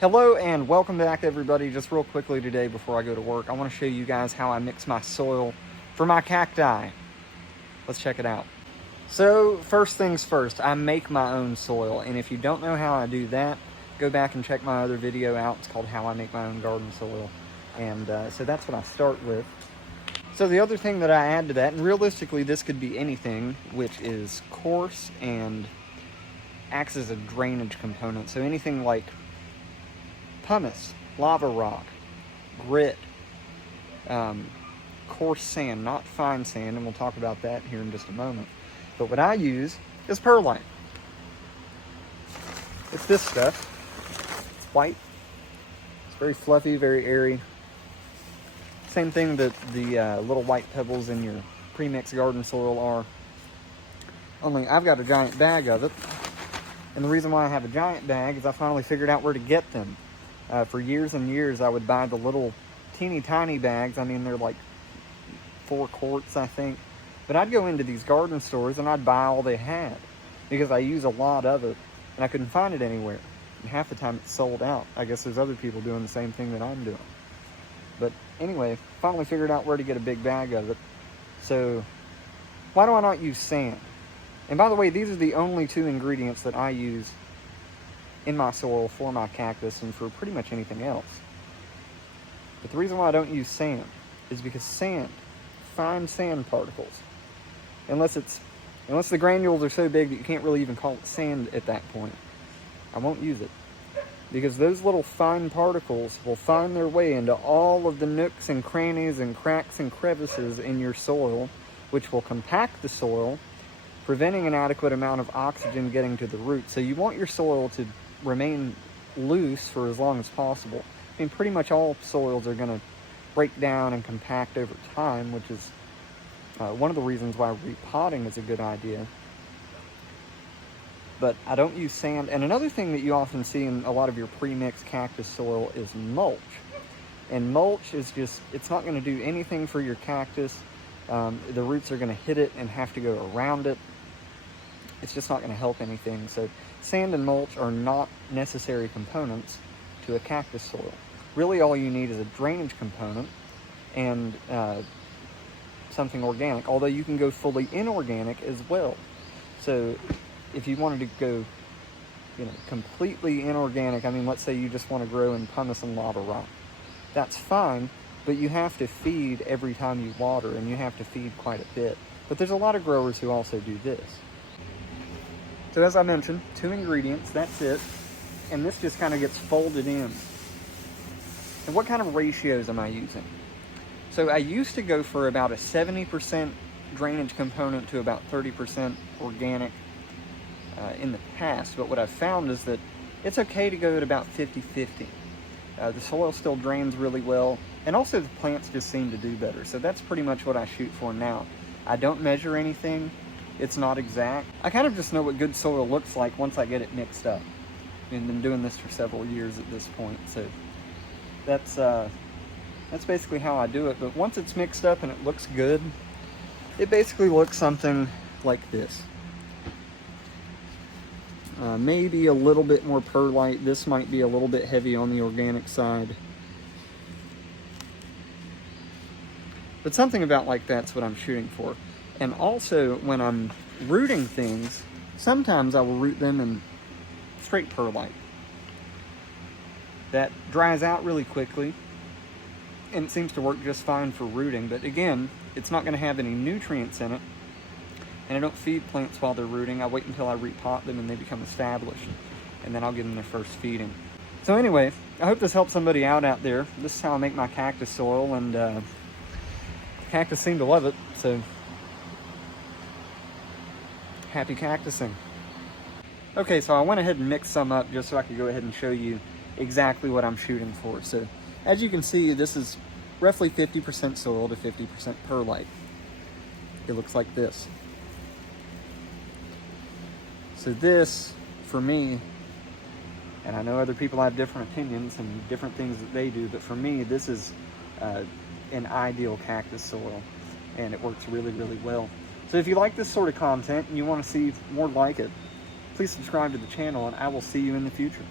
Hello and welcome back everybody. Just real quickly today before I go to work, I want to show you guys how I mix my soil for my cacti. Let's check it out. So first things first, I make my own soil, and if you don't know how I do that, go back and check my other video out. It's called How I Make My Own Garden Soil, and so that's what I start with. So the other thing that I add to that, and realistically this could be anything, which is coarse and acts as a drainage component. So anything like pumice, lava rock, grit, coarse sand, not fine sand, and we'll talk about that here in just a moment. But what I use is perlite. It's this stuff. It's white. It's very fluffy, very airy. Same thing that the little white pebbles in your pre-mixed garden soil are. Only I've got a giant bag of it. And the reason why I have a giant bag is I finally figured out where to get them. For years and years, I would buy the little teeny tiny bags. I mean, they're like 4 quarts, I think. But I'd go into these garden stores and I'd buy all they had because I use a lot of it and I couldn't find it anywhere. And half the time it's sold out. I guess there's other people doing the same thing that I'm doing. But anyway, finally figured out where to get a big bag of it. So why do I not use sand? And by the way, these are the only 2 ingredients that I use in my soil for my cactus and for pretty much anything else. But the reason why I don't use sand is because sand, fine sand particles, unless the granules are so big that you can't really even call it sand at that point, I won't use it. Because those little fine particles will find their way into all of the nooks and crannies and cracks and crevices in your soil, which will compact the soil, preventing an adequate amount of oxygen getting to the roots. So you want your soil to remain loose for as long as possible. I mean, pretty much all soils are going to break down and compact over time, which is one of the reasons why repotting is a good idea. But I don't use sand. And another thing that you often see in a lot of your pre-mixed cactus soil is mulch. And mulch is just, it's not going to do anything for your cactus. The roots are going to hit it and have to go around it. It's just not going to help anything. So sand and mulch are not necessary components to a cactus soil. Really all you need is a drainage component and something organic, although you can go fully inorganic as well. So if you wanted to go completely inorganic, I mean, let's say you just want to grow in pumice and lava rock, that's fine, but you have to feed every time you water, and you have to feed quite a bit. But there's a lot of growers who also do this. So as I mentioned, 2 ingredients, that's it. And this just kind of gets folded in. And what kind of ratios am I using? So I used to go for about a 70% drainage component to about 30% organic in the past. But what I've found is that it's okay to go at about 50-50. The soil still drains really well. And also the plants just seem to do better. So that's pretty much what I shoot for now. I don't measure anything. It's not exact. I kind of just know what good soil looks like once I get it mixed up. I've been doing this for several years at this point, so that's basically how I do it. But once it's mixed up and it looks good, it basically looks something like this. Maybe a little bit more perlite. This might be a little bit heavy on the organic side. But something about like that's what I'm shooting for. And also, when I'm rooting things, sometimes I will root them in straight perlite. That dries out really quickly, and it seems to work just fine for rooting. But again, it's not going to have any nutrients in it, and I don't feed plants while they're rooting. I wait until I repot them and they become established, and then I'll give them their first feeding. So anyway, I hope this helps somebody out there. This is how I make my cactus soil, and cactus seem to love it, so happy cactusing. Okay, so I went ahead and mixed some up just so I could go ahead and show you exactly what I'm shooting for. So as you can see, this is roughly 50% soil to 50% perlite. It looks like this. So this, for me, and I know other people have different opinions and different things that they do, but for me, this is an ideal cactus soil, and it works really, really well. So if you like this sort of content and you want to see more like it, please subscribe to the channel, and I will see you in the future.